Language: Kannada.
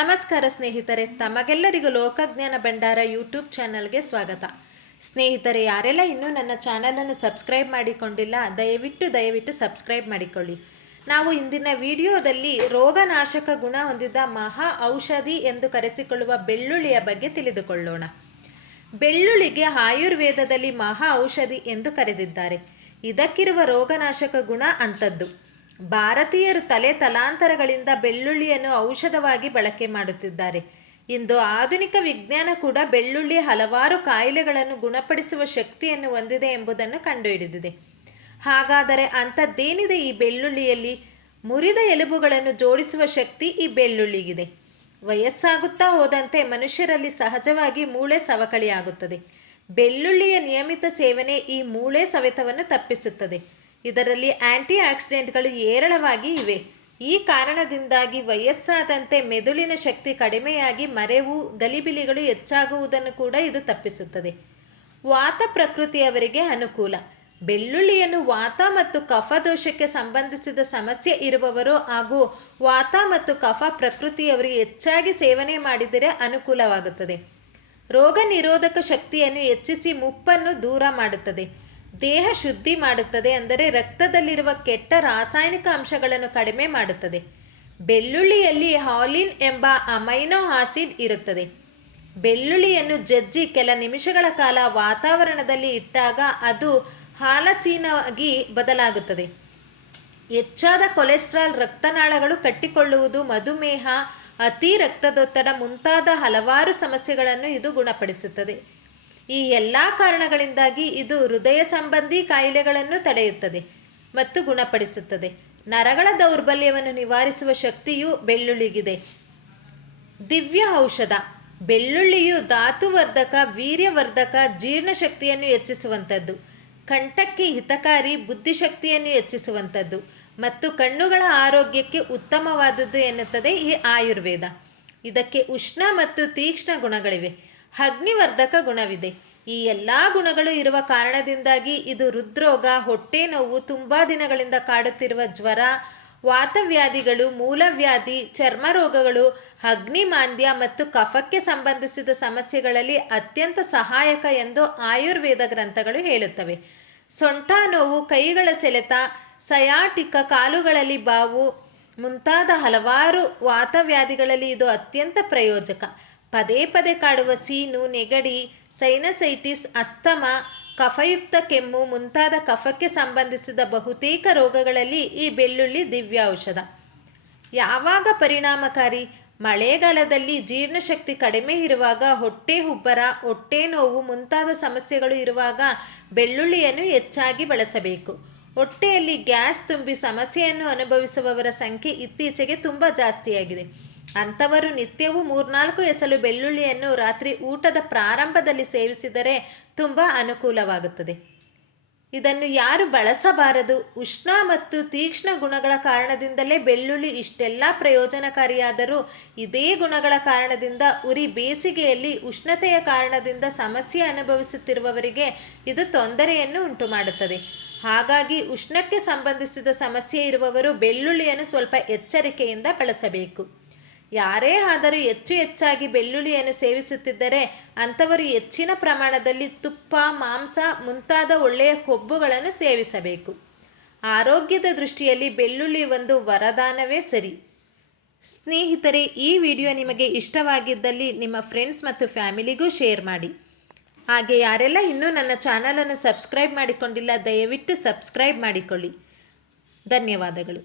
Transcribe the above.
ನಮಸ್ಕಾರ ಸ್ನೇಹಿತರೆ, ತಮಗೆಲ್ಲರಿಗೂ ಲೋಕಜ್ಞಾನ ಭಂಡಾರ ಯೂಟ್ಯೂಬ್ ಚಾನಲ್ಗೆ ಸ್ವಾಗತ. ಸ್ನೇಹಿತರೆ, ಯಾರೆಲ್ಲ ಇನ್ನೂ ನನ್ನ ಚಾನಲನ್ನು ಸಬ್ಸ್ಕ್ರೈಬ್ ಮಾಡಿಕೊಂಡಿಲ್ಲ ದಯವಿಟ್ಟು ಸಬ್ಸ್ಕ್ರೈಬ್ ಮಾಡಿಕೊಳ್ಳಿ. ನಾವು ಇಂದಿನ ವಿಡಿಯೋದಲ್ಲಿ ರೋಗನಾಶಕ ಗುಣ ಹೊಂದಿದ ಮಹಾ ಔಷಧಿ ಎಂದು ಕರೆಸಿಕೊಳ್ಳುವ ಬೆಳ್ಳುಳ್ಳಿಯ ಬಗ್ಗೆ ತಿಳಿದುಕೊಳ್ಳೋಣ. ಬೆಳ್ಳುಳ್ಳಿಗೆ ಆಯುರ್ವೇದದಲ್ಲಿ ಮಹಾ ಔಷಧಿ ಎಂದು ಕರೆದಿದ್ದಾರೆ. ಇದಕ್ಕಿರುವ ರೋಗನಾಶಕ ಗುಣ ಅಂಥದ್ದು. ಭಾರತೀಯರು ತಲಾಂತರಗಳಿಂದ ಬೆಳ್ಳುಳ್ಳಿಯನ್ನು ಔಷಧವಾಗಿ ಬಳಕೆ ಮಾಡುತ್ತಿದ್ದಾರೆ. ಇಂದು ಆಧುನಿಕ ವಿಜ್ಞಾನ ಕೂಡ ಬೆಳ್ಳುಳ್ಳಿ ಹಲವಾರು ಕಾಯಿಲೆಗಳನ್ನು ಗುಣಪಡಿಸುವ ಶಕ್ತಿಯನ್ನು ಹೊಂದಿದೆ ಎಂಬುದನ್ನು ಕಂಡುಹಿಡಿದಿದೆ. ಹಾಗಾದರೆ ಅಂಥದ್ದೇನಿದೆ ಈ ಬೆಳ್ಳುಳ್ಳಿಯಲ್ಲಿ? ಮುರಿದ ಎಲುಬುಗಳನ್ನು ಜೋಡಿಸುವ ಶಕ್ತಿ ಈ ಬೆಳ್ಳುಳ್ಳಿಗಿದೆ. ವಯಸ್ಸಾಗುತ್ತಾ ಹೋದಂತೆ ಮನುಷ್ಯರಲ್ಲಿ ಸಹಜವಾಗಿ ಮೂಳೆ ಸವಕಳಿಯಾಗುತ್ತದೆ. ಬೆಳ್ಳುಳ್ಳಿಯ ನಿಯಮಿತ ಸೇವನೆ ಈ ಮೂಳೆ ಸವೆತವನ್ನು ತಪ್ಪಿಸುತ್ತದೆ. ಇದರಲ್ಲಿ ಆಂಟಿ ಆಕ್ಸಿಡೆಂಟ್ಗಳು ಹೇರಳವಾಗಿ ಇವೆ. ಈ ಕಾರಣದಿಂದಾಗಿ ವಯಸ್ಸಾದಂತೆ ಮೆದುಳಿನ ಶಕ್ತಿ ಕಡಿಮೆಯಾಗಿ ಮರೆವು, ಗಲಿಬಿಲಿಗಳು ಹೆಚ್ಚಾಗುವುದನ್ನು ಕೂಡ ಇದು ತಪ್ಪಿಸುತ್ತದೆ. ವಾತ ಪ್ರಕೃತಿಯವರಿಗೆ ಅನುಕೂಲ. ಬೆಳ್ಳುಳ್ಳಿಯನ್ನು ವಾತ ಮತ್ತು ಕಫ ದೋಷಕ್ಕೆ ಸಂಬಂಧಿಸಿದ ಸಮಸ್ಯೆ ಇರುವವರು ಹಾಗೂ ವಾತ ಮತ್ತು ಕಫ ಪ್ರಕೃತಿಯವರು ಹೆಚ್ಚಾಗಿ ಸೇವನೆ ಮಾಡಿದರೆ ಅನುಕೂಲವಾಗುತ್ತದೆ. ರೋಗ ನಿರೋಧಕ ಶಕ್ತಿಯನ್ನು ಹೆಚ್ಚಿಸಿ ಮುಪ್ಪನ್ನು ದೂರ ಮಾಡುತ್ತದೆ. ದೇಹ ಶುದ್ಧಿ ಮಾಡುತ್ತದೆ, ಅಂದರೆ ರಕ್ತದಲ್ಲಿರುವ ಕೆಟ್ಟ ರಾಸಾಯನಿಕ ಅಂಶಗಳನ್ನು ಕಡಿಮೆ ಮಾಡುತ್ತದೆ. ಬೆಳ್ಳುಳ್ಳಿಯಲ್ಲಿ ಹಾಲಿನ್ ಎಂಬ ಅಮೈನೋ ಆಸಿಡ್ ಇರುತ್ತದೆ. ಬೆಳ್ಳುಳ್ಳಿಯನ್ನು ಜಜ್ಜಿ ಕೆಲ ನಿಮಿಷಗಳ ಕಾಲ ವಾತಾವರಣದಲ್ಲಿ ಇಟ್ಟಾಗ ಅದು ಹಾಲಸೀನಾಗಿ ಬದಲಾಗುತ್ತದೆ. ಹೆಚ್ಚಾದ ಕೊಲೆಸ್ಟ್ರಾಲ್, ರಕ್ತನಾಳಗಳು ಕಟ್ಟಿಕೊಳ್ಳುವುದು, ಮಧುಮೇಹ, ಅತಿ ರಕ್ತದೊತ್ತಡ ಮುಂತಾದ ಹಲವಾರು ಸಮಸ್ಯೆಗಳನ್ನು ಇದು ಗುಣಪಡಿಸುತ್ತದೆ. ಈ ಎಲ್ಲ ಕಾರಣಗಳಿಂದಾಗಿ ಇದು ಹೃದಯ ಸಂಬಂಧಿ ಕಾಯಿಲೆಗಳನ್ನು ತಡೆಯುತ್ತದೆ ಮತ್ತು ಗುಣಪಡಿಸುತ್ತದೆ. ನರಗಳ ದೌರ್ಬಲ್ಯವನ್ನು ನಿವಾರಿಸುವ ಶಕ್ತಿಯು ಬೆಳ್ಳುಳ್ಳಿಗಿದೆ. ದಿವ್ಯ ಔಷಧ. ಬೆಳ್ಳುಳ್ಳಿಯು ಧಾತುವರ್ಧಕ, ವೀರ್ಯವರ್ಧಕ, ಜೀರ್ಣಶಕ್ತಿಯನ್ನು ಹೆಚ್ಚಿಸುವಂಥದ್ದು, ಕಂಠಕ್ಕೆ ಹಿತಕಾರಿ, ಬುದ್ಧಿಶಕ್ತಿಯನ್ನು ಹೆಚ್ಚಿಸುವಂಥದ್ದು ಮತ್ತು ಕಣ್ಣುಗಳ ಆರೋಗ್ಯಕ್ಕೆ ಉತ್ತಮವಾದದ್ದು ಎನ್ನುತ್ತದೆ ಈ ಆಯುರ್ವೇದ. ಇದಕ್ಕೆ ಉಷ್ಣ ಮತ್ತು ತೀಕ್ಷ್ಣ ಗುಣಗಳಿವೆ. ಅಗ್ನಿವರ್ಧಕ ಗುಣವಿದೆ. ಈ ಎಲ್ಲ ಗುಣಗಳು ಇರುವ ಕಾರಣದಿಂದಾಗಿ ಇದು ಹೃದ್ರೋಗ, ಹೊಟ್ಟೆ ನೋವು, ತುಂಬ ದಿನಗಳಿಂದ ಕಾಡುತ್ತಿರುವ ಜ್ವರ, ವಾತವ್ಯಾಧಿಗಳು, ಮೂಲವ್ಯಾಧಿ, ಚರ್ಮ ರೋಗಗಳು, ಅಗ್ನಿಮಾಂದ್ಯ ಮತ್ತು ಕಫಕ್ಕೆ ಸಂಬಂಧಿಸಿದ ಸಮಸ್ಯೆಗಳಲ್ಲಿ ಅತ್ಯಂತ ಸಹಾಯಕ ಎಂದು ಆಯುರ್ವೇದ ಗ್ರಂಥಗಳು ಹೇಳುತ್ತವೆ. ಸೊಂಟ ನೋವು, ಕೈಗಳ ಸೆಳೆತ, ಸಯಾಟಿಕ, ಕಾಲುಗಳಲ್ಲಿ ಬಾವು ಮುಂತಾದ ಹಲವಾರು ವಾತವ್ಯಾಧಿಗಳಲ್ಲಿ ಇದು ಅತ್ಯಂತ ಪ್ರಯೋಜಕ. ಪದೇ ಪದೇ ಕಾಡುವ ಸೀನು, ನೆಗಡಿ, ಸೈನಸೈಟಿಸ್, ಅಸ್ತಮ, ಕಫಯುಕ್ತ ಕೆಮ್ಮು ಮುಂತಾದ ಕಫಕ್ಕೆ ಸಂಬಂಧಿಸಿದ ಬಹುತೇಕ ರೋಗಗಳಲ್ಲಿ ಈ ಬೆಳ್ಳುಳ್ಳಿ ದಿವ್ಯ ಔಷಧ. ಯಾವಾಗ ಪರಿಣಾಮಕಾರಿ? ಮಳೆಗಾಲದಲ್ಲಿ ಜೀರ್ಣಶಕ್ತಿ ಕಡಿಮೆ ಇರುವಾಗ, ಹೊಟ್ಟೆ ಉಬ್ಬರ, ಹೊಟ್ಟೆ ನೋವು ಮುಂತಾದ ಸಮಸ್ಯೆಗಳು ಇರುವಾಗ ಬೆಳ್ಳುಳ್ಳಿಯನ್ನು ಹೆಚ್ಚಾಗಿ ಬಳಸಬೇಕು. ಹೊಟ್ಟೆಯಲ್ಲಿ ಗ್ಯಾಸ್ ತುಂಬಿ ಸಮಸ್ಯೆಯನ್ನು ಅನುಭವಿಸುವವರ ಸಂಖ್ಯೆ ಇತ್ತೀಚೆಗೆ ತುಂಬ ಜಾಸ್ತಿಯಾಗಿದೆ. ಅಂಥವರು ನಿತ್ಯವೂ 3-4 ಎಸಳು ಬೆಳ್ಳುಳ್ಳಿಯನ್ನು ರಾತ್ರಿ ಊಟದ ಪ್ರಾರಂಭದಲ್ಲಿ ಸೇವಿಸಿದರೆ ತುಂಬ ಅನುಕೂಲವಾಗುತ್ತದೆ. ಇದನ್ನು ಯಾರು ಬಳಸಬಾರದು? ಉಷ್ಣ ಮತ್ತು ತೀಕ್ಷ್ಣ ಗುಣಗಳ ಕಾರಣದಿಂದಲೇ ಬೆಳ್ಳುಳ್ಳಿ ಇಷ್ಟೆಲ್ಲ ಪ್ರಯೋಜನಕಾರಿಯಾದರೂ ಇದೇ ಗುಣಗಳ ಕಾರಣದಿಂದ ಉರಿ ಬೇಸಿಗೆಯಲ್ಲಿ ಉಷ್ಣತೆಯ ಕಾರಣದಿಂದ ಸಮಸ್ಯೆ ಅನುಭವಿಸುತ್ತಿರುವವರಿಗೆ ಇದು ತೊಂದರೆಯನ್ನು ಉಂಟು ಮಾಡುತ್ತದೆ. ಹಾಗಾಗಿ ಉಷ್ಣಕ್ಕೆ ಸಂಬಂಧಿಸಿದ ಸಮಸ್ಯೆ ಇರುವವರು ಬೆಳ್ಳುಳ್ಳಿಯನ್ನು ಸ್ವಲ್ಪ ಎಚ್ಚರಿಕೆಯಿಂದ ಬಳಸಬೇಕು. ಯಾರೇ ಆದರೂ ಹೆಚ್ಚಾಗಿ ಬೆಳ್ಳುಳ್ಳಿಯನ್ನು ಸೇವಿಸುತ್ತಿದ್ದರೆ ಅಂಥವರು ಹೆಚ್ಚಿನ ಪ್ರಮಾಣದಲ್ಲಿ ತುಪ್ಪ, ಮಾಂಸ ಮುಂತಾದ ಒಳ್ಳೆಯ ಕೊಬ್ಬುಗಳನ್ನು ಸೇವಿಸಬೇಕು. ಆರೋಗ್ಯದ ದೃಷ್ಟಿಯಲ್ಲಿ ಬೆಳ್ಳುಳ್ಳಿ ಒಂದು ವರದಾನವೇ ಸರಿ. ಸ್ನೇಹಿತರೆ, ಈ ವಿಡಿಯೋ ನಿಮಗೆ ಇಷ್ಟವಾಗಿದ್ದಲ್ಲಿ ನಿಮ್ಮ ಫ್ರೆಂಡ್ಸ್ ಮತ್ತು ಫ್ಯಾಮಿಲಿಗೂ ಶೇರ್ ಮಾಡಿ. ಹಾಗೆ ಯಾರೆಲ್ಲ ಇನ್ನೂ ನನ್ನ ಚಾನಲನ್ನು ಸಬ್ಸ್ಕ್ರೈಬ್ ಮಾಡಿಕೊಂಡಿಲ್ಲ ದಯವಿಟ್ಟು ಸಬ್ಸ್ಕ್ರೈಬ್ ಮಾಡಿಕೊಳ್ಳಿ. ಧನ್ಯವಾದಗಳು.